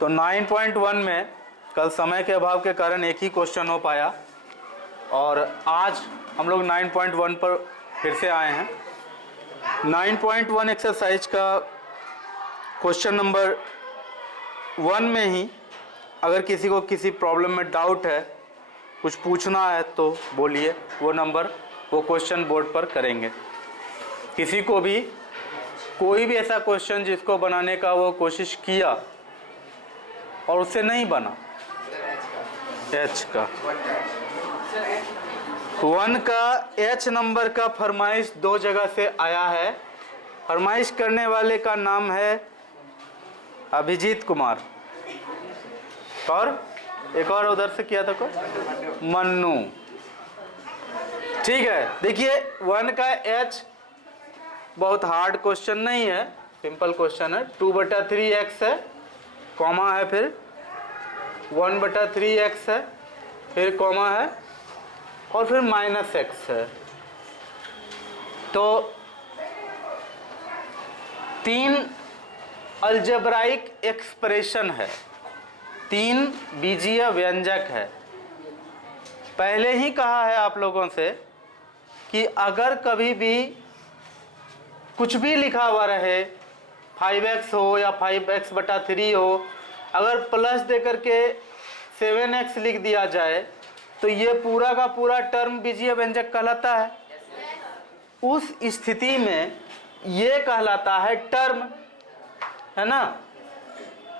तो 9.1 में कल समय के अभाव के कारण एक ही क्वेश्चन हो पाया और आज हम लोग 9.1 पर फिर से आए हैं। 9.1 एक्सरसाइज का क्वेश्चन नंबर 1 में ही अगर किसी को किसी प्रॉब्लम में डाउट है, कुछ पूछना है तो बोलिए, वो क्वेश्चन बोर्ड पर करेंगे। किसी को भी कोई भी ऐसा क्वेश्चन जिसको बनाने का वो कोशिश किया और उससे नहीं बना, एच का 1 का एच नंबर का फरमाइश 2 जगह से आया है। फरमाइश करने वाले का नाम है अभिजीत कुमार और एक और उधर से किया था को मन्नू। ठीक है, देखिए 1 का एच बहुत हार्ड क्वेश्चन नहीं है, सिंपल क्वेश्चन है। 2/3x है, कॉमा है, फिर 1/3x है, फिर कॉमा है और फिर -x है। तो 3 अलजेब्राइक एक्सप्रेशन है, 3 बीजीय व्यंजक है। पहले ही कहा है आप लोगों से कि अगर कभी भी कुछ भी लिखा हुआ रहे, 5x हो या 5x/3 हो, अगर प्लस दे करके 7x लिख दिया जाए तो ये पूरा का पूरा टर्म बीजीय व्यंजक कहलाता है। उस स्थिति में ये कहलाता है टर्म, है ना,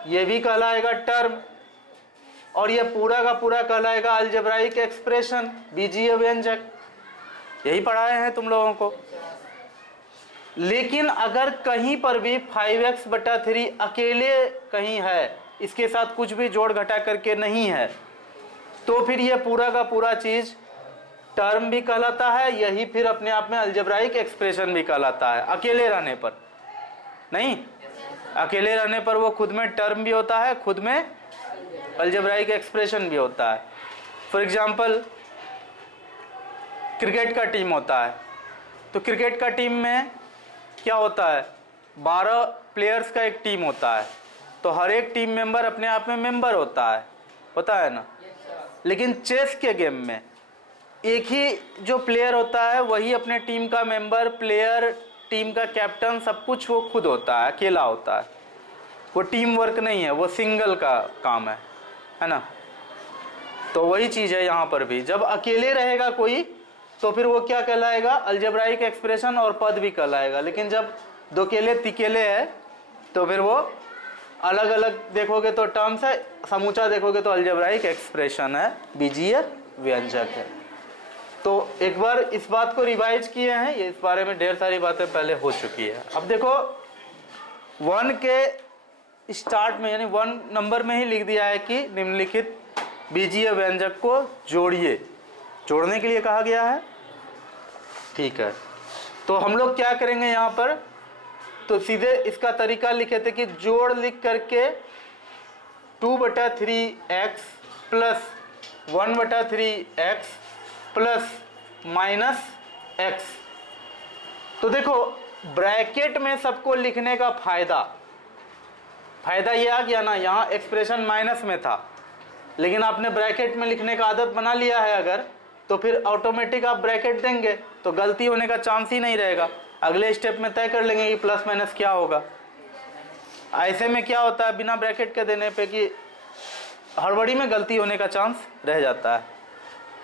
ये भी कहलाएगा टर्म और ये पूरा का पूरा कहलाएगा अलजेब्राइक एक्सप्रेशन, बीजीय व्यंजक। यही पढ़ाए हैं तुम लोगों को। लेकिन अगर कहीं पर भी 5x/3 अकेले कहीं है, इसके साथ कुछ भी जोड़ घटा करके नहीं है, तो फिर यह पूरा का पूरा चीज टर्म भी कहलाता है। यही फिर अपने आप में अलजेब्राइक एक्सप्रेशन भी कहलाता है। अकेले रहने पर नहीं, अकेले रहने पर वो खुद में टर्म भी होता है, खुद में अलजेब्राइक एक्सप्रेशन भी होता है। फॉर एग्जाम्पल क्रिकेट का टीम होता है, तो क्रिकेट का टीम में क्या होता है, 12 प्लेयर्स का एक टीम होता है, तो हर एक टीम मेंबर अपने आप में मेंबर होता है ना। लेकिन चेस के गेम में एक ही जो प्लेयर होता है वही अपने टीम का मेंबर, प्लेयर, टीम का कैप्टन, सब कुछ वो खुद होता है, अकेला होता है। वो टीम वर्क नहीं है, वो सिंगल का काम है ना। तो वही चीज़ है यहाँ पर भी, जब अकेले रहेगा कोई तो फिर वो क्या कहलाएगा, अलजेब्राइक एक्सप्रेशन और पद भी कहलाएगा। लेकिन जब दो केले तिकेले है तो फिर वो अलग अलग देखोगे तो टर्म्स है, समूचा देखोगे तो अलजेब्राइक एक्सप्रेशन है, बीजीय व्यंजक है। तो एक बार इस बात को रिवाइज किए हैं, ये इस बारे में ढेर सारी बातें पहले हो चुकी है। अब देखो 1 के स्टार्ट में यानी 1 नंबर में ही लिख दिया है कि निम्नलिखित बीजीय व्यंजक को जोड़िए, जोड़ने के लिए कहा गया है। ठीक है, तो हम लोग क्या करेंगे यहाँ पर, तो सीधे इसका तरीका लिखे थे कि जोड़ लिख करके 2/3x plus 1/3x plus -x। तो देखो ब्रैकेट में सबको लिखने का फायदा ये आ गया ना, यहाँ एक्सप्रेशन माइनस में था लेकिन आपने ब्रैकेट में लिखने का आदत बना लिया है अगर, तो फिर ऑटोमेटिक आप ब्रैकेट देंगे तो गलती होने का चांस ही नहीं रहेगा। अगले स्टेप में तय कर लेंगे कि प्लस माइनस क्या होगा। ऐसे में क्या होता है, बिना ब्रैकेट के देने पे कि हड़बड़ी में गलती होने का चांस रह जाता है,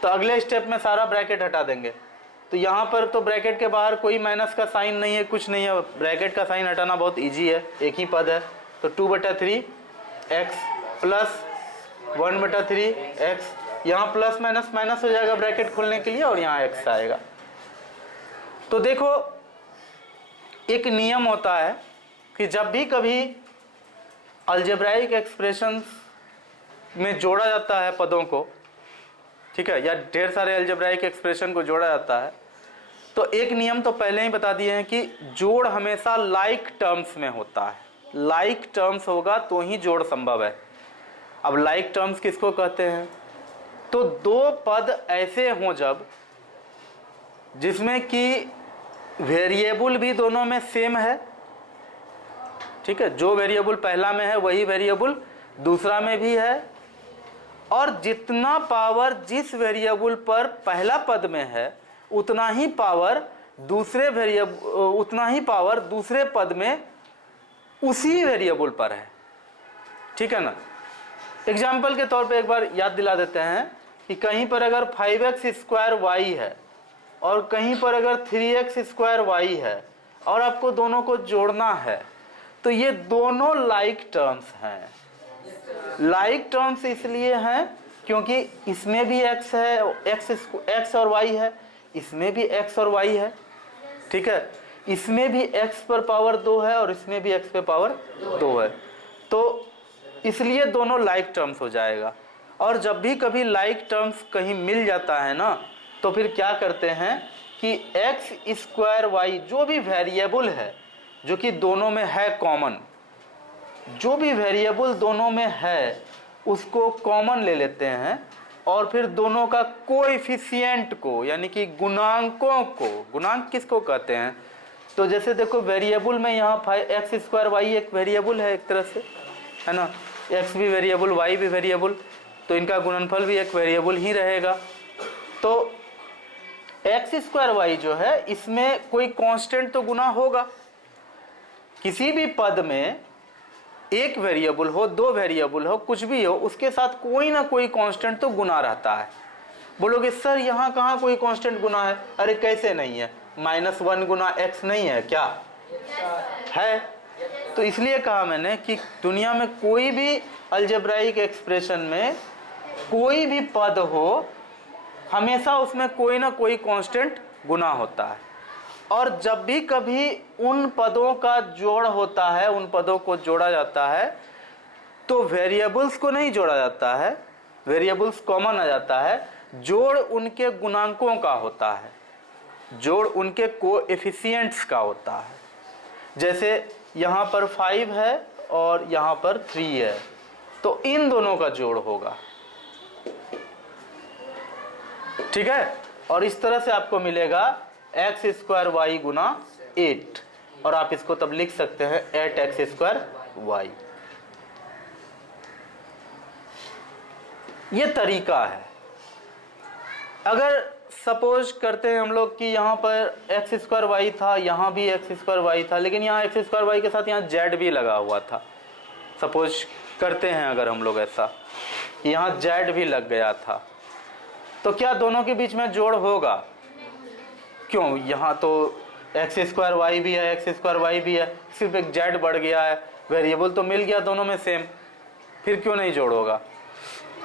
तो अगले स्टेप में सारा ब्रैकेट हटा देंगे। तो यहाँ पर तो ब्रैकेट के बाहर कोई माइनस का साइन नहीं है, कुछ नहीं है, ब्रैकेट का साइन हटाना बहुत ईजी है, एक ही पद है। तो 2/3x प्लस 1/3x, यहाँ प्लस माइनस माइनस हो जाएगा ब्रैकेट खोलने के लिए और यहाँ x आएगा। तो देखो एक नियम होता है कि जब भी कभी अलजेब्राइक एक्सप्रेशंस में जोड़ा जाता है पदों को, ठीक है, या ढेर सारे अलजेब्राइक एक्सप्रेशन को जोड़ा जाता है, तो एक नियम तो पहले ही बता दिए हैं कि जोड़ हमेशा लाइक टर्म्स में होता है। लाइक टर्म्स होगा तो ही जोड़ संभव है। अब लाइक टर्म्स किसको कहते हैं, तो 2 पद ऐसे हों जब जिसमें कि वेरिएबल भी दोनों में सेम है, ठीक है, जो वेरिएबल पहला में है वही वेरिएबल दूसरा में भी है, और जितना पावर जिस वेरिएबल पर पहला पद में है उतना ही पावर दूसरे पद में उसी वेरिएबल पर है। ठीक है ना। एग्जाम्पल के तौर पे एक बार याद दिला देते हैं कि कहीं पर अगर 5x² y है और कहीं पर अगर 3x² y है और आपको दोनों को जोड़ना है, तो ये दोनों लाइक टर्म्स हैं। लाइक टर्म्स इसलिए हैं क्योंकि इसमें भी x है, x और y है, इसमें भी x और y है। ठीक है, इसमें भी x पर पावर 2 है और इसमें भी x पर पावर 2 है, तो इसलिए दोनों लाइक टर्म्स हो जाएगा। और जब भी कभी लाइक टर्म्स कहीं मिल जाता है ना, तो फिर क्या करते हैं कि x² y जो भी वेरिएबल है जो कि दोनों में है कॉमन, जो भी वेरिएबल दोनों में है उसको कॉमन ले लेते हैं और फिर दोनों का कोएफिशिएंट को, यानी कि गुणांकों को, गुणांक किसको कहते हैं, तो जैसे देखो वेरिएबल में यहाँ x² y एक वेरिएबल है एक तरह से, है ना, x भी वेरिएबल y भी वेरिएबल, तो इनका गुणनफल भी एक वेरिएबल ही रहेगा। तो x² y जो है इसमें कोई कांस्टेंट तो गुना होगा। किसी भी पद में एक वेरिएबल हो, दो वेरिएबल हो, कुछ भी हो, उसके साथ कोई ना कोई कांस्टेंट तो गुना रहता है। बोलोगे सर यहाँ कहाँ कोई कांस्टेंट गुना है? अरे कैसे नहीं है, -1 गुना x नहीं है क्या? है। तो इसलिए कहा मैंने कि दुनिया में कोई भी अलजेब्राइक एक्सप्रेशन में कोई भी पद हो, हमेशा उसमें कोई ना कोई कांस्टेंट गुना होता है। और जब भी कभी उन पदों का जोड़ होता है, उन पदों को जोड़ा जाता है, तो वेरिएबल्स को नहीं जोड़ा जाता है, वेरिएबल्स कॉमन आ जाता है, जोड़ उनके गुणांकों का होता है, जोड़ उनके कोएफिशिएंट्स का होता है। जैसे यहाँ पर 5 है और यहाँ पर 3 है, तो इन दोनों का जोड़ होगा। ठीक है, और इस तरह से आपको मिलेगा x² y गुना 8, और आप इसको तब लिख सकते हैं 8x² y। ये तरीका है। अगर सपोज करते हैं हम लोग कि यहाँ पर x² y था, यहाँ भी x² y था, लेकिन यहाँ x² y के साथ यहाँ z भी लगा हुआ था। सपोज करते हैं अगर हम लोग ऐसा, यहाँ z भी लग गया था, तो क्या दोनों के बीच में जोड़ होगा? क्यों? यहाँ तो x² y भी है, x² y भी है, सिर्फ एक z बढ़ गया है, वेरिएबल तो मिल गया दोनों में सेम, फिर क्यों नहीं जोड़ होगा?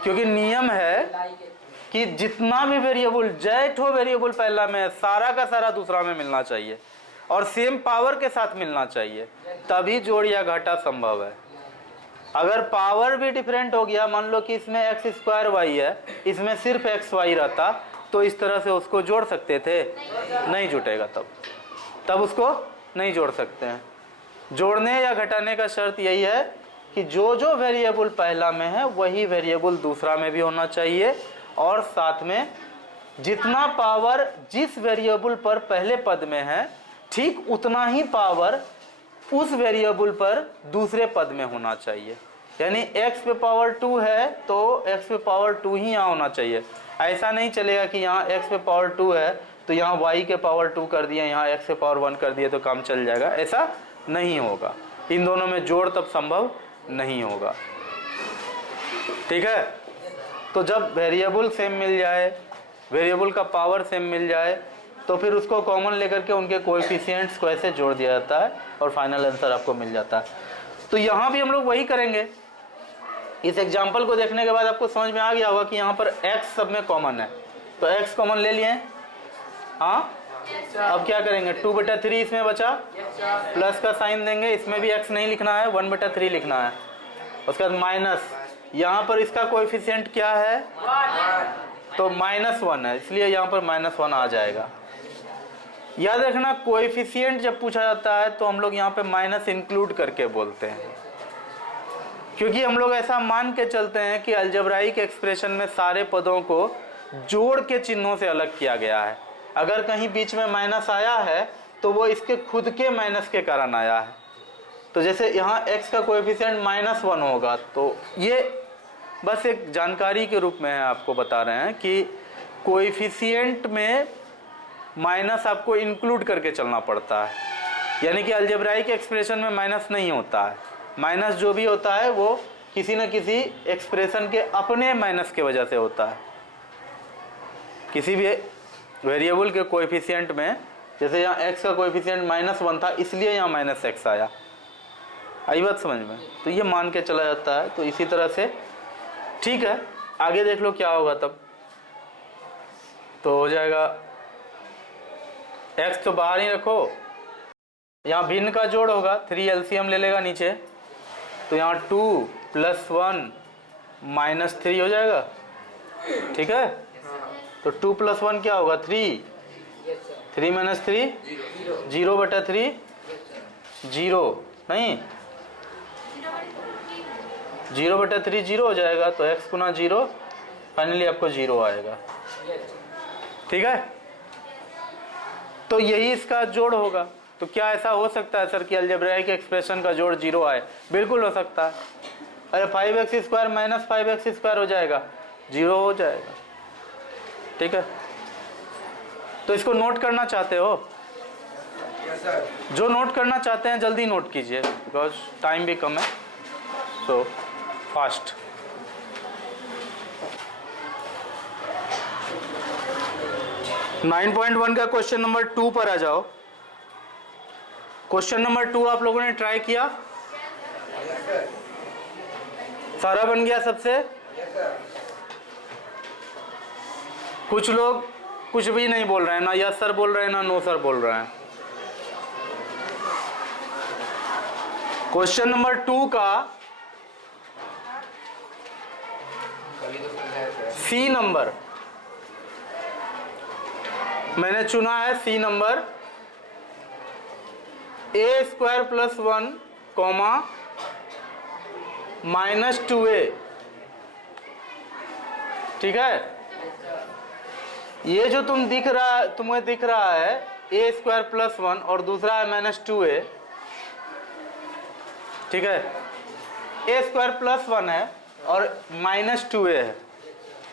क्योंकि नियम है कि जितना भी वेरिएबल, जैठो वेरिएबल पहला में है, सारा का सारा दूसरा में मिलना चाहिए और सेम पावर के साथ मिलना चाहिए, तभी जोड़ या घटा संभव है। अगर पावर भी डिफरेंट हो गया, मान लो कि इसमें x² y है, इसमें सिर्फ xy रहता, तो इस तरह से उसको जोड़ सकते थे? नहीं जुटेगा, तब उसको नहीं जोड़ सकते हैं। जोड़ने या घटाने का शर्त यही है कि जो जो वेरिएबल पहला में है वही वेरिएबल दूसरा में भी होना चाहिए, और साथ में जितना पावर जिस वेरिएबल पर पहले पद में है ठीक उतना ही पावर उस वेरिएबल पर दूसरे पद में होना चाहिए। यानी x पे पावर 2 है तो x पे पावर 2 ही यहाँ होना चाहिए। ऐसा नहीं चलेगा कि यहाँ x पे पावर 2 है तो यहाँ y के पावर 2 कर दिया, यहाँ x पे पावर 1 कर दिया तो काम चल जाएगा, ऐसा नहीं होगा। इन दोनों में जोड़ तब संभव नहीं होगा। ठीक है, तो जब वेरिएबल सेम मिल जाए, वेरिएबल का पावर सेम मिल जाए, तो फिर उसको कॉमन लेकर के उनके कोएफिशिएंट्स को ऐसे जोड़ दिया जाता है और फाइनल आंसर आपको मिल जाता है। तो यहाँ भी हम लोग वही करेंगे। इस एग्जाम्पल को देखने के बाद आपको समझ में आ गया होगा कि यहाँ पर x सब में कॉमन है, तो x कॉमन ले लिए। हाँ, अब क्या करेंगे? 2/3 इसमें बचा, प्लस का साइन देंगे, इसमें भी x नहीं लिखना है, 1/3 लिखना है। उसके बाद माइनस, यहाँ पर इसका कोएफिशिएंट क्या है? तो -1 है, इसलिए यहाँ पर -1 आ जाएगा। याद रखना, कोएफिशिएंट जब पूछा जाता है तो हम लोग यहाँ पे माइनस इंक्लूड करके बोलते हैं, क्योंकि हम लोग ऐसा मान के चलते हैं कि अलजेब्राइक एक्सप्रेशन में सारे पदों को जोड़ के चिन्हों से अलग किया गया है। अगर कहीं बीच में माइनस आया है तो वो इसके खुद के माइनस के कारण आया है। तो जैसे यहाँ x का कोएफिशिएंट -1 होगा, तो ये बस एक जानकारी के रूप में आपको बता रहे हैं कि कोएफिशिएंट में माइनस आपको इंक्लूड करके चलना पड़ता है, यानी कि अलजेब्राइक एक्सप्रेशन में माइनस नहीं होता है। माइनस जो भी होता है वो किसी न किसी एक्सप्रेशन के अपने माइनस के वजह से होता है। किसी भी वेरिएबल के कोएफिशिएंट में, जैसे यहाँ x का कोएफिशिएंट -1 था, इसलिए यहाँ -x आया। आई बात समझ में? तो ये मान के चला जाता है। तो इसी तरह से ठीक है, आगे देख लो क्या होगा तब। तो हो जाएगा x तो बाहर ही रखो, यहाँ भिन्न का जोड़ होगा, 3 एलसीएम ले लेगा नीचे, तो यहाँ 2 + 1 -3 हो जाएगा। ठीक है, तो 2 + 1 क्या होगा? 3 3 - 3 0/3 0 नहीं 0/3 0 हो जाएगा। तो x गुना 0, फाइनली आपको 0 आएगा। ठीक है, तो यही इसका जोड़ होगा। तो क्या ऐसा हो सकता है सर कि अलजेब्राइक एक्सप्रेशन का जोड़ 0 आए? बिल्कुल हो सकता है। अरे 5x² - 5x² हो जाएगा, 0 हो जाएगा। ठीक है, तो इसको नोट करना चाहते हो? जो नोट करना चाहते हैं जल्दी नोट कीजिए, बिकॉज टाइम भी कम है। So fast. नाइन 9.1 का क्वेश्चन नंबर 2 पर आ जाओ। क्वेश्चन नंबर 2 आप लोगों ने ट्राई किया? सारा बन गया सबसे? कुछ लोग कुछ भी नहीं बोल रहे हैं, ना यस सर बोल रहे हैं, ना नो सर बोल रहे हैं। क्वेश्चन नंबर 2 का सी नंबर मैंने चुना है। See number a² + 1, -2a। ठीक है, ये जो तुम्हें दिख रहा है a² + 1 और दूसरा है -2a। ठीक है, a² + 1 है और -2a है।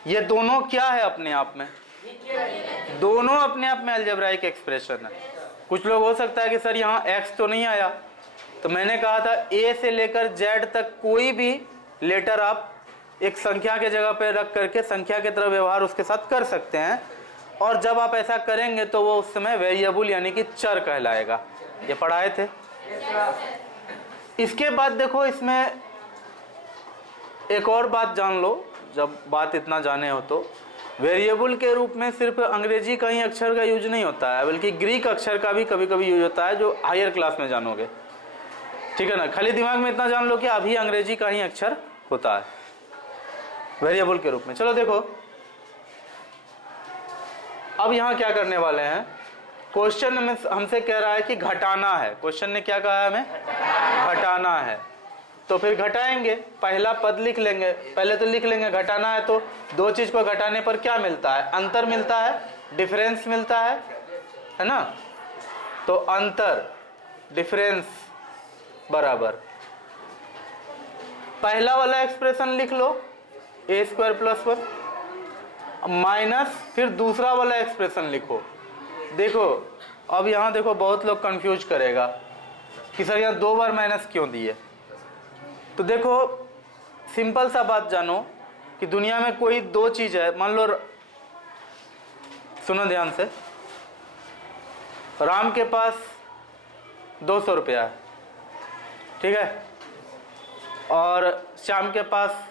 ये दोनों क्या है अपने आप में? दोनों अपने आप में अलजेब्राइक एक्सप्रेशन है। कुछ लोग हो सकता है कि सर यहाँ x तो नहीं आया, तो मैंने कहा था a से लेकर z तक कोई भी लेटर आप एक संख्या के जगह पे रख करके संख्या के तरह व्यवहार उसके साथ कर सकते हैं, और जब आप ऐसा करेंगे तो वो उस समय वेरिएबल यानी कि चर कहलाएगा। ये पढ़ाए थे। इसके बाद देखो, इसमें एक और बात जान लो, जब बात इतना जाने हो तो वेरिएबल के रूप में सिर्फ अंग्रेजी का ही अक्षर का यूज नहीं होता है, बल्कि ग्रीक अक्षर का भी कभी कभी यूज होता है, जो हायर क्लास में जानोगे। ठीक है ना, खाली दिमाग में इतना जान लो कि अभी अंग्रेजी का ही अक्षर होता है वेरिएबल के रूप में। चलो देखो, अब यहाँ क्या करने वाले हैं। क्वेश्चन में हमसे कह रहा है कि घटाना है। क्वेश्चन ने क्या कहा है हमें? घटाना है। तो फिर घटाएंगे, पहला पद लिख लेंगे। पहले तो लिख लेंगे घटाना है, तो दो चीज को घटाने पर क्या मिलता है? अंतर मिलता है, डिफरेंस मिलता है ना। तो अंतर, डिफरेंस बराबर पहला वाला एक्सप्रेशन लिख लो a² + 1 माइनस फिर दूसरा वाला एक्सप्रेशन लिखो। देखो अब यहाँ देखो, बहुत लोग कंफ्यूज करेगा कि सर यहाँ 2 बार माइनस क्यों दिए। तो देखो सिंपल सा बात जानो कि दुनिया में कोई दो चीज है, मान लो, सुनो ध्यान से, राम के पास 200 रुपया है, ठीक है, और श्याम के पास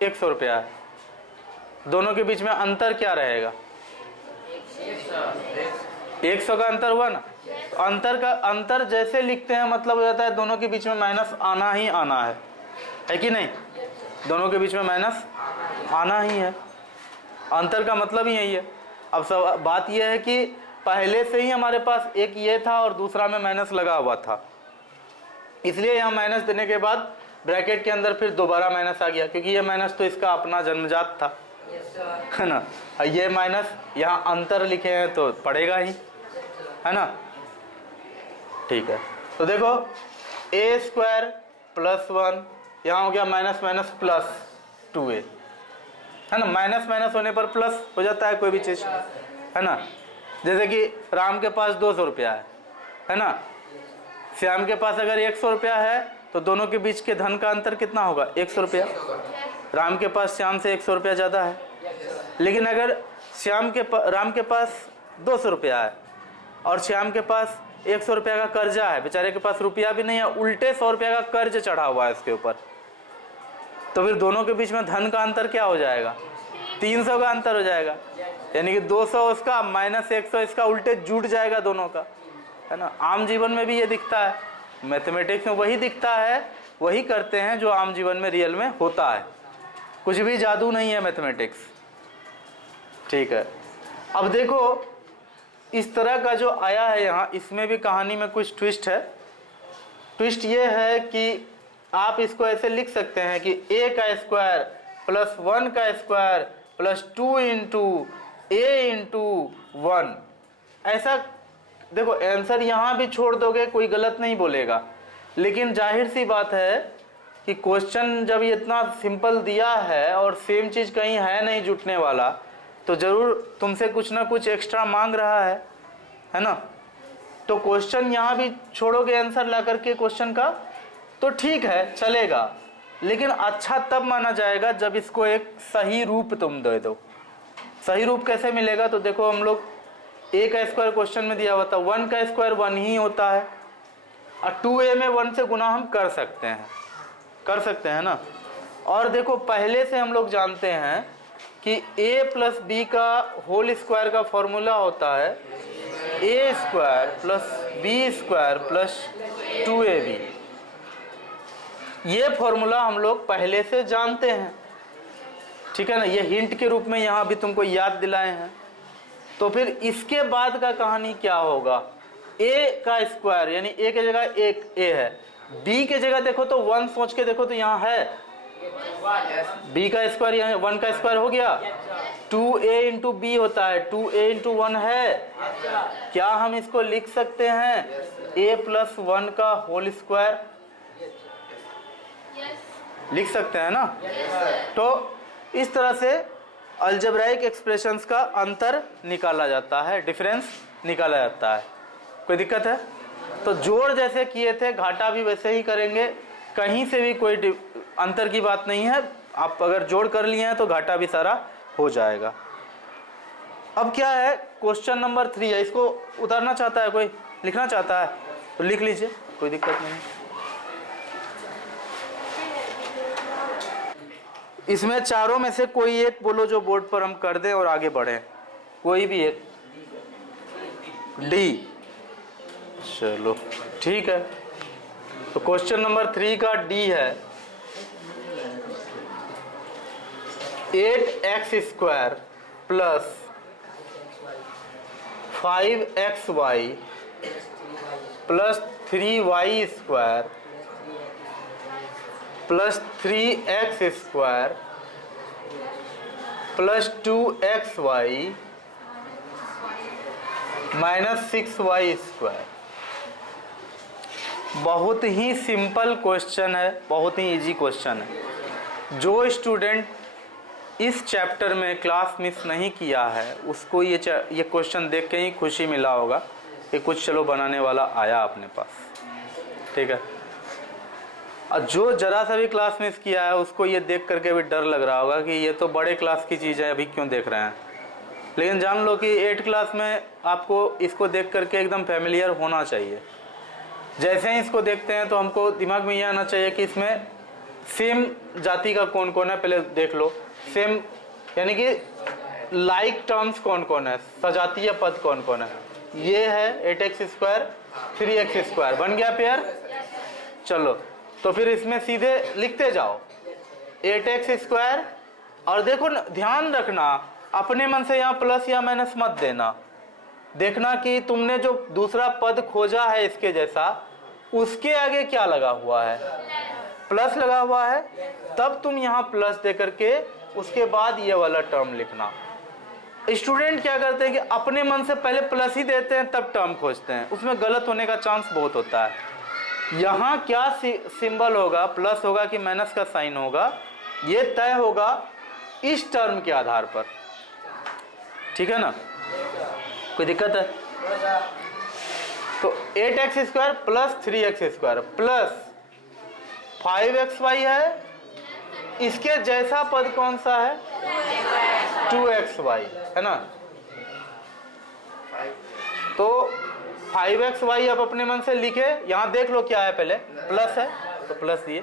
100 रुपया है। दोनों के बीच में अंतर क्या रहेगा? 100 का अंतर हुआ ना। तो अंतर जैसे लिखते हैं मतलब हो जाता है दोनों के बीच में माइनस आना ही आना है कि नहीं? दोनों के बीच में माइनस आना ही है, अंतर का मतलब ही यही है। अब सब बात यह है कि पहले से ही हमारे पास एक ये था और दूसरा में माइनस लगा हुआ था, इसलिए यहाँ माइनस देने के बाद ब्रैकेट के अंदर फिर दोबारा माइनस आ गया, क्योंकि ये माइनस तो इसका अपना जन्मजात था, है ना। ये माइनस यहाँ अंतर लिखे हैं तो पड़ेगा ही, है ना। ठीक है, तो देखो ए स्क्वायर प्लस 1, यहाँ हो गया माइनस माइनस प्लस 2a, है ना। माइनस माइनस होने पर प्लस हो जाता है कोई भी चीज़, है ना। जैसे कि राम के पास 200 रुपया है ना। श्याम के पास अगर 100 रुपया है तो दोनों के बीच के धन का अंतर कितना होगा, 100 रुपया। राम के पास श्याम से 100 रुपया ज़्यादा है। लेकिन अगर राम के पास 200 रुपया है और श्याम के पास 100 रुपया का कर्जा है, बेचारे के पास रुपया भी नहीं है, उल्टे 100 रुपया का कर्ज चढ़ा हुआ है इसके ऊपर, तो फिर दोनों के बीच में धन का अंतर क्या हो जाएगा, 300 का अंतर हो जाएगा। यानी कि 200 उसका माइनस 100 इसका, उल्टे जुट जाएगा दोनों का, है ना। आम जीवन में भी ये दिखता है, मैथमेटिक्स में वही दिखता है, वही करते हैं जो आम जीवन में रियल में होता है। कुछ भी जादू नहीं है मैथमेटिक्स, ठीक है। अब देखो इस तरह का जो आया है यहाँ, इसमें भी कहानी में कुछ ट्विस्ट है। ट्विस्ट ये है कि आप इसको ऐसे लिख सकते हैं कि a का स्क्वायर प्लस 1 का square plus 2 into a into 1, ऐसा। देखो आंसर यहाँ भी छोड़ दोगे कोई गलत नहीं बोलेगा, लेकिन जाहिर सी बात है कि क्वेश्चन जब ये इतना सिंपल दिया है और सेम चीज़ कहीं है नहीं जुटने वाला, तो ज़रूर तुमसे कुछ ना कुछ एक्स्ट्रा मांग रहा है ना। तो क्वेश्चन यहाँ भी छोड़ोगे आंसर ला करके क्वेश्चन का, तो ठीक है चलेगा, लेकिन अच्छा तब माना जाएगा जब इसको एक सही रूप तुम दे दो। सही रूप कैसे मिलेगा, तो देखो हम लोग a का स्क्वायर क्वेश्चन में दिया हुआ था, 1 का स्क्वायर 1 ही होता है, और 2a में 1 से गुना हम कर सकते हैं ना। और देखो पहले से हम लोग जानते हैं कि a प्लस b का होल स्क्वायर का फॉर्मूला होता है a square plus b square plus 2ab। ये फॉर्मूला हम लोग पहले से जानते हैं, ठीक है ना। ये हिंट के रूप में यहाँ भी तुमको याद दिलाए हैं। तो फिर इसके बाद का कहानी क्या होगा, a का स्क्वायर यानी a की जगह एक a है, b की जगह देखो तो 1 सोच के देखो तो यहाँ है, b का स्क्वायर यहाँ 1 का स्क्वायर हो गया, 2a इंटू बी होता है, 2a इंटू 1 है। क्या हम इसको लिख सकते हैं a प्लस 1 का होल स्क्वायर, लिख सकते हैं ना। तो इस तरह से अलजेब्राइक एक्सप्रेशंस का अंतर निकाला जाता है, डिफरेंस निकाला जाता है। कोई दिक्कत है? तो जोड़ जैसे किए थे घाटा भी वैसे ही करेंगे, कहीं से भी कोई अंतर की बात नहीं है। आप अगर जोड़ कर लिए हैं तो घाटा भी सारा हो जाएगा। अब क्या है, क्वेश्चन नंबर 3 है, इसको उतारना चाहता है कोई, लिखना चाहता है तो लिख लीजिए, कोई दिक्कत नहीं। इसमें चारों में से कोई एक बोलो जो बोर्ड पर हम कर दें और आगे बढ़ें, कोई भी एक। डी, चलो ठीक है। तो क्वेश्चन नंबर 3 का डी है 8x square plus 5xy plus 3y square plus 3x square plus 2xy minus 6y square. बहुत ही सिंपल क्वेश्चन है, बहुत ही इजी क्वेश्चन है। जो स्टूडेंट इस चैप्टर में क्लास मिस नहीं किया है उसको ये क्वेश्चन देख के ही खुशी मिला होगा कि कुछ चलो बनाने वाला आया अपने पास, ठीक है। और जो जरा सा भी क्लास मिस किया है उसको ये देख करके भी डर लग रहा होगा कि ये तो बड़े क्लास की चीज़ है, अभी क्यों देख रहे हैं। लेकिन जान लो कि 8 क्लास में आपको इसको देख करके एकदम फैमिलियर होना चाहिए। जैसे ही इसको देखते हैं तो हमको दिमाग में ये आना चाहिए कि इसमें सेम जाति का कौन कौन है, पहले देख लो। सेम यानी कि लाइक टर्म्स कौन कौन है, सजातीय पद कौन कौन है। ये है 8x स्क्वायर 3x स्क्वायर, बन गया पेयर। चलो तो फिर इसमें सीधे लिखते जाओ 8x स्क्वायर, और देखो ध्यान रखना अपने मन से यहाँ प्लस या माइनस मत देना। देखना कि तुमने जो दूसरा पद खोजा है इसके जैसा, उसके आगे क्या लगा हुआ है, प्लस लगा हुआ है, तब तुम यहाँ प्लस दे करके उसके बाद ये वाला टर्म लिखना। स्टूडेंट क्या करते हैं कि अपने मन से पहले प्लस ही देते हैं तब टर्म खोजते हैं, उसमें गलत होने का चांस बहुत होता है। यहाँ क्या सिंबल होगा, प्लस होगा कि माइनस का साइन होगा, ये तय होगा इस टर्म के आधार पर। ठीक है ना, कोई दिक्कत है? तो 8x² plus 3x² plus 5xy है, इसके जैसा पद कौन सा है? 2xy है ना। तो 5xy अब अपने मन से लिखे, यहां देख लो क्या है, पहले प्लस है तो प्लस दिए,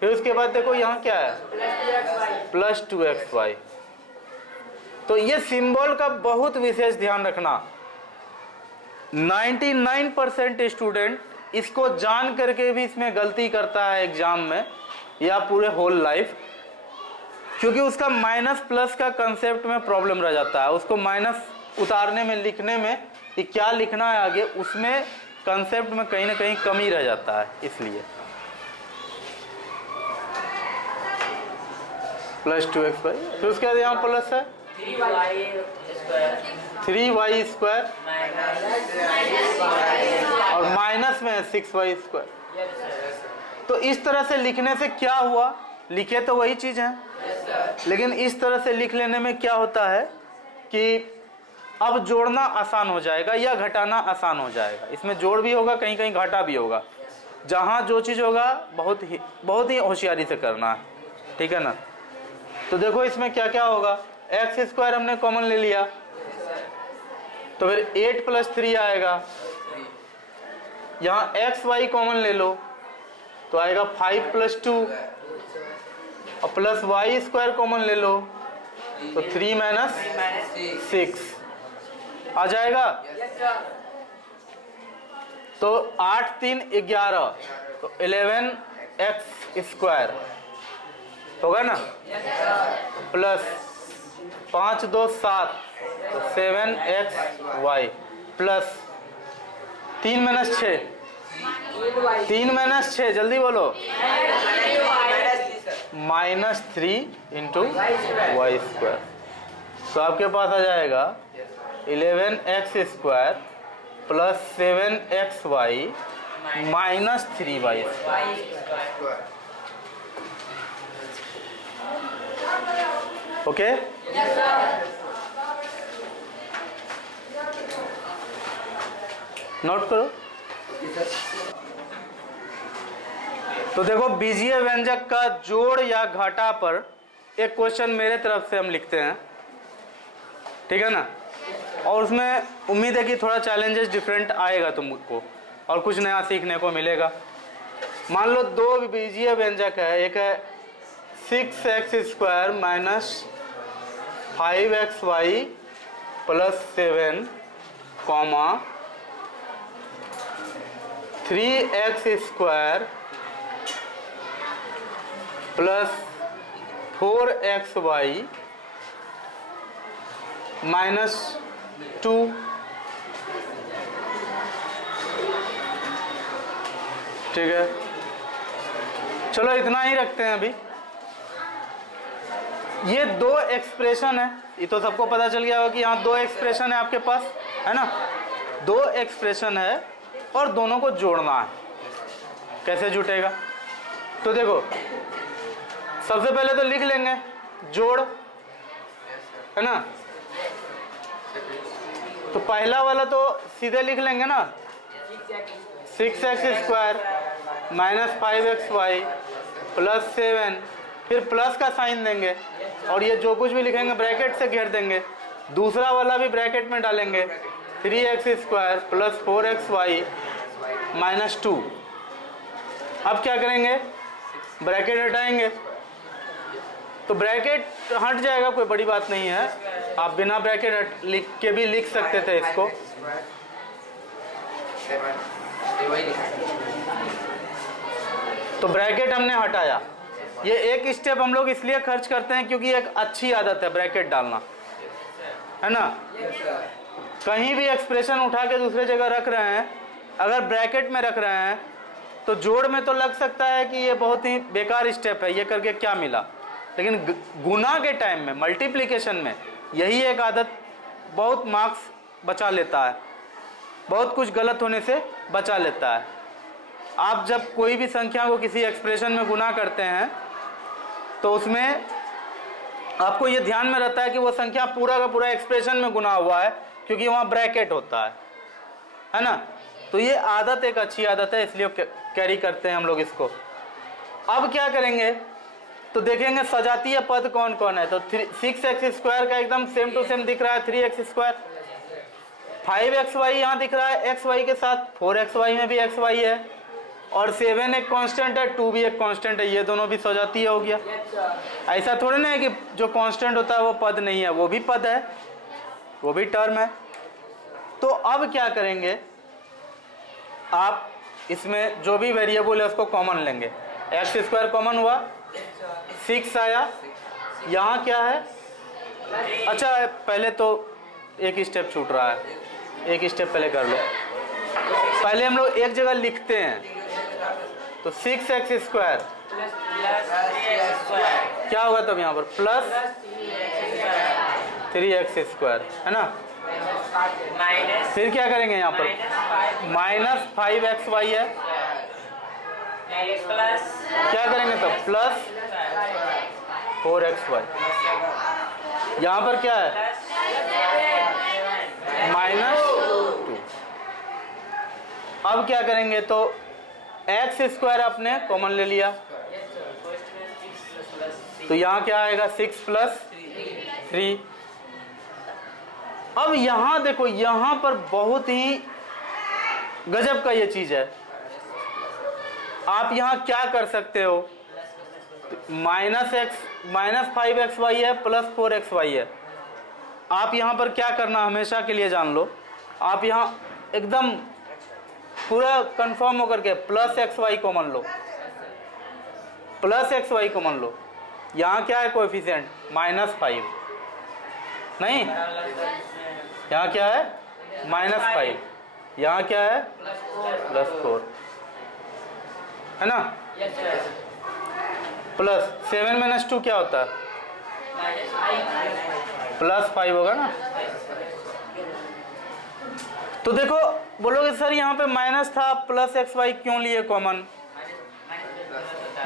फिर उसके बाद देखो यहाँ क्या है, प्लस 2xy। तो ये सिंबल का बहुत विशेष ध्यान रखना। 99% स्टूडेंट इसको जान करके भी इसमें गलती करता है एग्जाम में या पूरे होल लाइफ, क्योंकि उसका माइनस प्लस का कंसेप्ट में प्रॉब्लम रह जाता है। उसको माइनस उतारने में, लिखने में कि क्या लिखना है आगे, उसमें कंसेप्ट में कहीं ना कहीं कमी रह जाता है। इसलिए प्लस 2xy, फिर उसके बाद यहाँ प्लस है 3y² और माइनस में 6y²। तो इस तरह से लिखने से क्या हुआ, लिखे तो वही चीज़ है, लेकिन इस तरह से लिख लेने में क्या होता है कि अब जोड़ना आसान हो जाएगा या घटाना आसान हो जाएगा। इसमें जोड़ भी होगा, कहीं कहीं घाटा भी होगा। जहाँ जो चीज़ होगा बहुत ही होशियारी से करना है। ठीक है ना। तो देखो इसमें क्या क्या होगा, x² हमने कॉमन ले लिया तो फिर 8 + 3 आएगा। यहाँ xy कॉमन ले लो तो आएगा 5 + 2 और प्लस y² कॉमन ले लो तो 3 - 6 आ जाएगा। तो 8 × 3 = 11 तो 11x² होगा ना, प्लस 5 × 2 = 7 तो 7xy प्लस 3 - 6 3 - 6 जल्दी बोलो, -3 × y²। तो आपके पास आ जाएगा 11x² plus 7xy minus 3y²। Okay, note करो। तो देखो बीजीय व्यंजक का जोड़ या घाटा पर एक क्वेश्चन मेरे तरफ से हम लिखते हैं, ठीक है ना। और उसमें उम्मीद है कि थोड़ा चैलेंजेस डिफरेंट आएगा तुमको और कुछ नया सीखने को मिलेगा। मान लो दो बीजीय व्यंजक है, एक है 6x² minus 5xy plus 7 comma 3x² plus 4xy minus 2। ठीक है, चलो इतना ही रखते हैं अभी। ये दो एक्सप्रेशन है, ये तो सबको पता चल गया होगा कि यहाँ दो एक्सप्रेशन है आपके पास, है ना। दो एक्सप्रेशन है और दोनों को जोड़ना है। कैसे जुटेगा, तो देखो सबसे पहले तो लिख लेंगे जोड़, है ना। तो पहला वाला तो सीधे लिख लेंगे ना, 6x² माइनस 5xy प्लस 7, फिर प्लस का साइन देंगे और ये जो कुछ भी लिखेंगे ब्रैकेट से घेर देंगे। दूसरा वाला भी ब्रैकेट में डालेंगे, 3x² प्लस 4xy माइनस 2। अब क्या करेंगे, ब्रैकेट हटाएंगे तो ब्रैकेट हट जाएगा, कोई बड़ी बात नहीं है। आप बिना ब्रैकेट लिख के भी लिख सकते थे इसको। तो ब्रैकेट हमने हटाया। ये एक स्टेप हम लोग इसलिए खर्च करते हैं क्योंकि एक अच्छी आदत है ब्रैकेट डालना, है ना। कहीं भी एक्सप्रेशन उठा के दूसरे जगह रख रहे हैं, अगर ब्रैकेट में रख रहे हैं तो जोड़ में तो लग सकता है कि ये बहुत ही बेकार स्टेप है, ये करके क्या मिला। लेकिन गुना के टाइम में, मल्टीप्लिकेशन में यही एक आदत बहुत मार्क्स बचा लेता है, बहुत कुछ गलत होने से बचा लेता है। आप जब कोई भी संख्या को किसी एक्सप्रेशन में गुना करते हैं तो उसमें आपको ये ध्यान में रहता है कि वो संख्या पूरा का पूरा एक्सप्रेशन में गुना हुआ है, क्योंकि वहाँ ब्रैकेट होता है ना। तो ये आदत एक अच्छी आदत है, इसलिए कैरी करते हैं हम लोग इसको। अब क्या करेंगे तो देखेंगे सजातीय पद कौन कौन है। तो 6x² का एकदम सेम टू सेम दिख रहा है 3x², 5xy यहाँ दिख रहा है xy के साथ, 4xy में भी xy है, और 7 एक कांस्टेंट है, 2 भी एक कांस्टेंट है, ये दोनों भी सजातीय हो गया। ऐसा थोड़ी ना है कि जो कांस्टेंट होता है वो पद नहीं है, वो भी पद है, वो भी टर्म है। तो अब क्या करेंगे, आप इसमें जो भी वेरिएबल है उसको कॉमन लेंगे। x² कॉमन हुआ, 6 आया, यहाँ क्या है, अच्छा पहले तो एक स्टेप छूट रहा है, एक स्टेप पहले कर लो। पहले हम लोग एक जगह लिखते हैं, तो 6x² क्या होगा तब यहाँ पर प्लस 3x² है ना। फिर क्या करेंगे यहाँ पर -5xy है, क्या करेंगे तब प्लस 4xy। यहाँ पर क्या है -2। अब क्या करेंगे तो x² आपने कॉमन ले लिया, तो यहाँ क्या आएगा 6 + 3। अब यहाँ देखो, यहाँ पर बहुत ही गजब का ये चीज है। आप यहाँ क्या कर सकते हो, -5xy है प्लस 4xy है। आप यहाँ पर क्या करना हमेशा के लिए जान लो, आप यहाँ एकदम पूरा कंफर्म होकर के प्लस xy कॉमन लो, प्लस xy कॉमन लो। यहाँ क्या है कोएफिशिएंट -5, नहीं यहाँ क्या है -5, यहाँ क्या है +4 है ना। प्लस 7 - 2 क्या होता है +5 होगा ना। तो देखो बोलोगे सर यहाँ पे माइनस था, प्लस xy क्यों लिए कॉमन।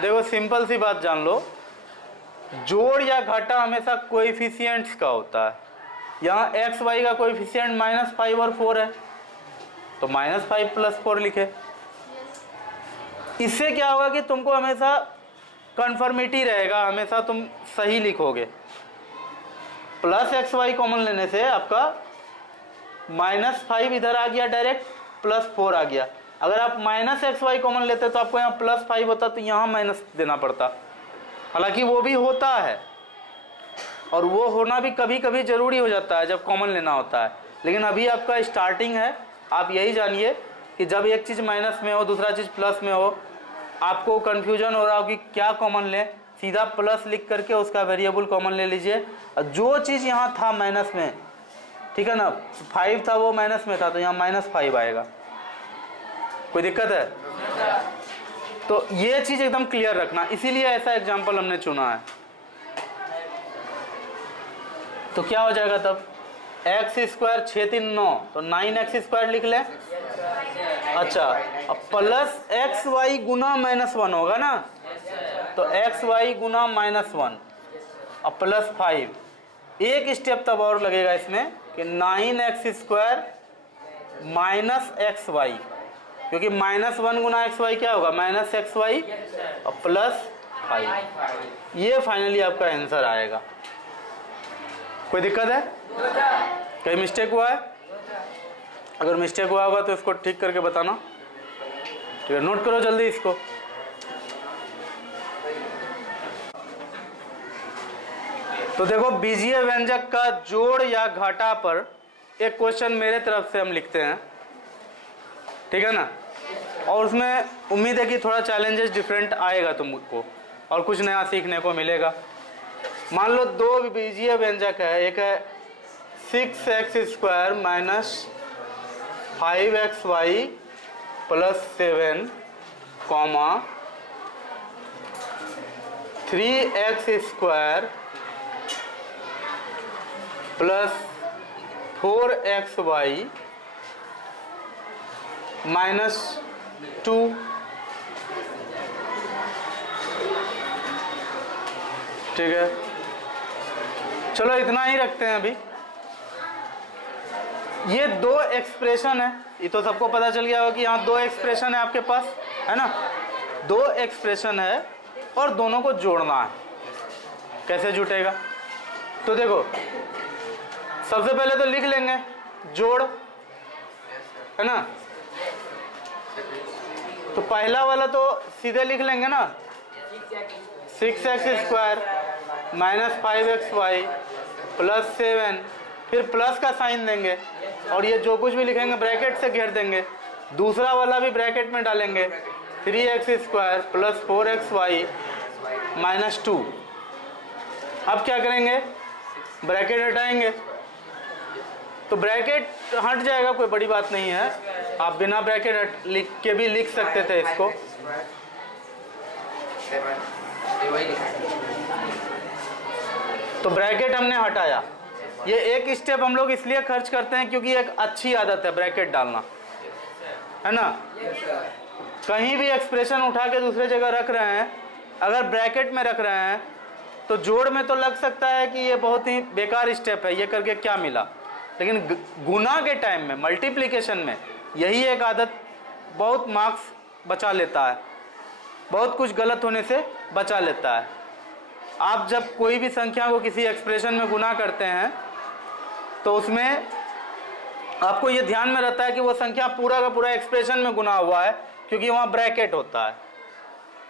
देखो सिंपल सी बात जान लो, जोड़ या घटा हमेशा कोएफिशिएंट्स का होता है। यहाँ xy का कोएफिशिएंट -5 और 4 है, तो -5 + 4 लिखे। इससे क्या होगा कि तुमको हमेशा कन्फर्मिटी रहेगा, हमेशा तुम सही लिखोगे। प्लस xy कॉमन लेने से आपका -5 इधर आ गया डायरेक्ट, +4 आ गया। अगर आप -xy कॉमन लेते तो आपको यहाँ +5 होता, तो यहाँ माइनस देना पड़ता। हालांकि वो भी होता है, और वो होना भी कभी कभी जरूरी हो जाता है जब कॉमन लेना होता है, लेकिन अभी आपका स्टार्टिंग है। आप यही जानिए कि जब एक चीज़ माइनस में हो, दूसरा चीज़ प्लस में हो, आपको कन्फ्यूजन हो रहा हो कि क्या कॉमन लें, सीधा प्लस लिख करके उसका वेरिएबल कॉमन ले लीजिए। जो चीज़ यहाँ था माइनस में, ठीक है ना, 5 था वो माइनस में था, तो यहाँ -5 आएगा। कोई दिक्कत है? तो ये चीज़ एकदम क्लियर रखना, इसीलिए ऐसा एग्जाम्पल हमने चुना है। तो क्या हो जाएगा तब, x² 6 3 9, तो 9x² लिख लें। अच्छा, अब प्लस xy गुना -1 होगा ना, तो xy गुना -1 अब +5। एक स्टेप तब और लगेगा इसमें कि 9x² -xy, क्योंकि -1 गुना xy क्या होगा -xy और +5। ये फाइनली आपका आंसर आएगा। कोई दिक्कत है? कहीं मिस्टेक हुआ है? अगर मिस्टेक हुआ होगा तो इसको ठीक करके बताना, ठीक है। नोट करो जल्दी इसको। तो देखो बीजीय व्यंजक का जोड़ या घाटा पर एक क्वेश्चन मेरे तरफ से हम लिखते हैं, ठीक है ना, और उसमें उम्मीद है कि थोड़ा चैलेंजेस डिफरेंट आएगा तुमको और कुछ नया सीखने को मिलेगा। मान लो दो बीजीय व्यंजक है, एक है 6x² - 5xy + 7, 3x² + 4xy - 2 ठीक है, चलो इतना ही रखते हैं अभी। ये दो एक्सप्रेशन है, ये तो सबको पता चल गया होगा कि यहाँ दो एक्सप्रेशन है आपके पास, है ना। दो एक्सप्रेशन है और दोनों को जोड़ना है। कैसे जुटेगा? तो देखो, सबसे पहले तो लिख लेंगे जोड़, है ना। तो पहला वाला तो सीधे लिख लेंगे ना, 6x² माइनस 5xy प्लस 7, फिर प्लस का साइन देंगे और ये जो कुछ भी लिखेंगे ब्रैकेट से घेर देंगे। दूसरा वाला भी ब्रैकेट में डालेंगे, 3x² प्लस 4xy माइनस 2। अब क्या करेंगे? ब्रैकेट हटाएंगे तो ब्रैकेट हट जाएगा, कोई बड़ी बात नहीं है। आप बिना ब्रैकेट लिख के भी लिख सकते थे इसको। तो ब्रैकेट हमने हटाया। ये एक स्टेप हम लोग इसलिए खर्च करते हैं क्योंकि एक अच्छी आदत है ब्रैकेट डालना, है ना। कहीं भी एक्सप्रेशन उठा के दूसरे जगह रख रहे हैं, अगर ब्रैकेट में रख रहे हैं तो जोड़ में तो लग सकता है कि ये बहुत ही बेकार स्टेप है, ये करके क्या मिला। लेकिन गुना के टाइम में, मल्टीप्लिकेशन में, यही एक आदत बहुत मार्क्स बचा लेता है, बहुत कुछ गलत होने से बचा लेता है। आप जब कोई भी संख्या को किसी एक्सप्रेशन में गुना करते हैं तो उसमें आपको ये ध्यान में रहता है कि वो संख्या पूरा का पूरा एक्सप्रेशन में गुना हुआ है, क्योंकि वहाँ ब्रैकेट होता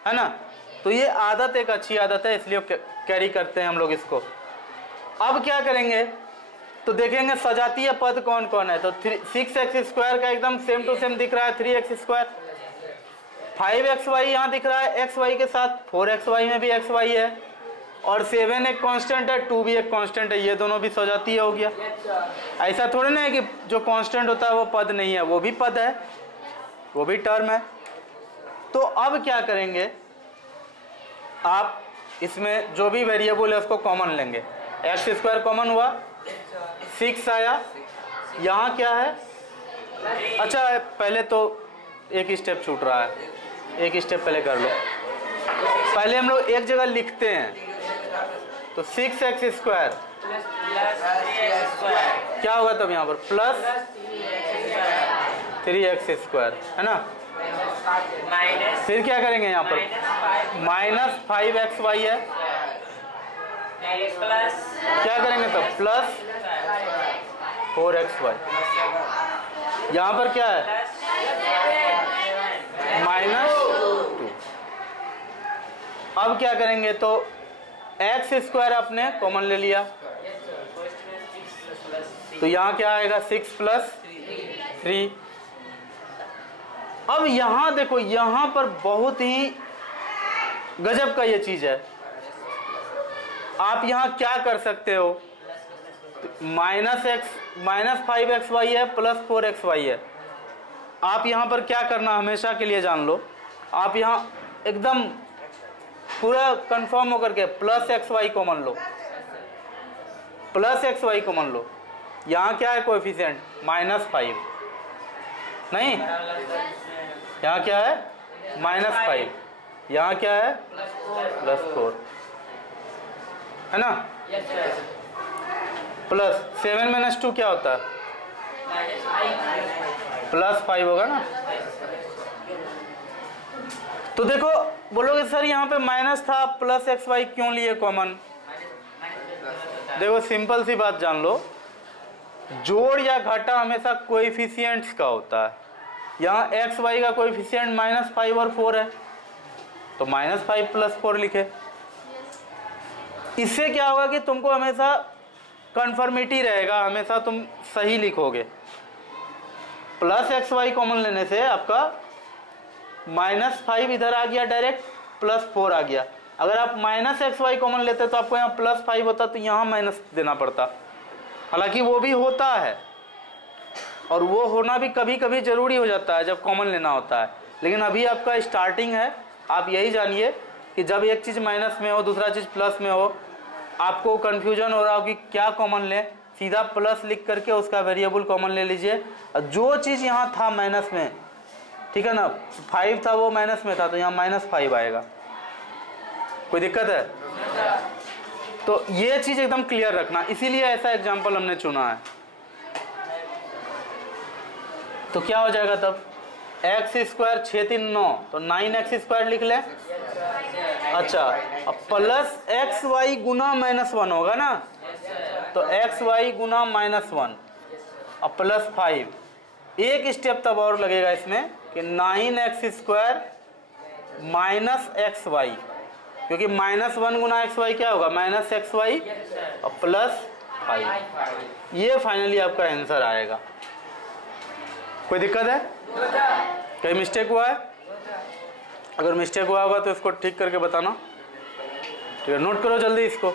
है ना। तो ये आदत एक अच्छी आदत है, इसलिए कैरी करते हैं हम लोग इसको। अब क्या करेंगे तो देखेंगे सजातीय पद कौन कौन है। तो 6x² का एकदम सेम टू सेम दिख रहा है 3x², 5xy यहाँ दिख रहा है xy के साथ, 4xy में भी xy है, और 7 एक कांस्टेंट है, 2 भी एक कांस्टेंट है। ये दोनों भी सजातीय हो गया। ऐसा थोड़ी ना है कि जो कांस्टेंट होता है वो पद नहीं है, वो भी पद है, वो भी टर्म है। तो अब क्या करेंगे, आप इसमें जो भी वेरिएबल है उसको कॉमन लेंगे। x² कॉमन हुआ, 6 आया, यहाँ क्या है, अच्छा पहले तो एक स्टेप छूट रहा है, एक स्टेप पहले कर लो। पहले हम लोग एक जगह लिखते हैं, तो 6x² क्या होगा तब यहाँ पर प्लस 3x², है ना। फिर क्या करेंगे यहाँ पर माइनस 5xy है, क्या करेंगे तब प्लस 4xy। यहाँ पर क्या है -2। अब क्या करेंगे तो x² आपने कॉमन ले लिया, तो यहाँ क्या आएगा 6 + 3। अब यहाँ देखो, यहाँ पर बहुत ही गजब का ये चीज है। आप यहाँ क्या कर सकते हो, -5xy है प्लस 4xy है। आप यहाँ पर क्या करना हमेशा के लिए जान लो, आप यहाँ एकदम पूरा कंफर्म होकर के प्लस xy कॉमन लो, प्लस xy कॉमन लो। यहाँ क्या है कोएफिशिएंट -5, नहीं, यहाँ क्या है -5, यहाँ क्या है +4, है ना। प्लस 7 - 2 क्या होता है +5 होगा ना। तो देखो बोलोगे सर यहाँ पे माइनस था, प्लस xy क्यों लिए कॉमन। देखो सिंपल सी बात जान लो, जोड़ या घटा हमेशा कोएफिशिएंट्स का होता है। यहाँ xy का कोएफिशिएंट -5 और 4 है, तो -5 + 4 लिखे। इससे क्या होगा कि तुमको हमेशा कन्फर्मिटी रहेगा, हमेशा तुम सही लिखोगे। प्लस xy कॉमन लेने से आपका -5 इधर आ गया डायरेक्ट, +4 आ गया। अगर आप -xy कॉमन लेते तो आपको यहाँ +5 होता, तो यहाँ माइनस देना पड़ता। हालांकि वो भी होता है, और वो होना भी कभी कभी ज़रूरी हो जाता है जब कॉमन लेना होता है। लेकिन अभी आपका स्टार्टिंग है, आप यही जानिए कि जब एक चीज़ माइनस में हो, दूसरा चीज़ प्लस में हो, आपको कन्फ्यूजन हो रहा हो कि क्या कॉमन लें, सीधा प्लस लिख करके उसका वेरिएबल कॉमन ले लीजिए। जो चीज़ यहाँ था माइनस में, ठीक है ना, 5 था वो माइनस में था, तो यहाँ -5 आएगा। कोई दिक्कत है? तो ये चीज़ एकदम क्लियर रखना, इसीलिए ऐसा एग्जाम्पल हमने चुना है। तो क्या हो जाएगा तब, एक्स स्क्वायर 6 3 9, तो 9x² लिख ले। अच्छा, अब प्लस एक्स वाई गुना -1 होगा ना, तो एक्स वाई गुना -1 और प्लस 5। एक स्टेप तब और लगेगा इसमें कि 9x² माइनस एक्स वाई, क्योंकि -1 गुना एक्स वाई क्या होगा, -xy और प्लस 5। ये फाइनली आपका आंसर आएगा। कोई दिक्कत है, कहीं मिस्टेक हुआ है? अगर मिस्टेक हुआ होगा तो इसको ठीक करके बताना। ठीक है, नोट करो जल्दी इसको।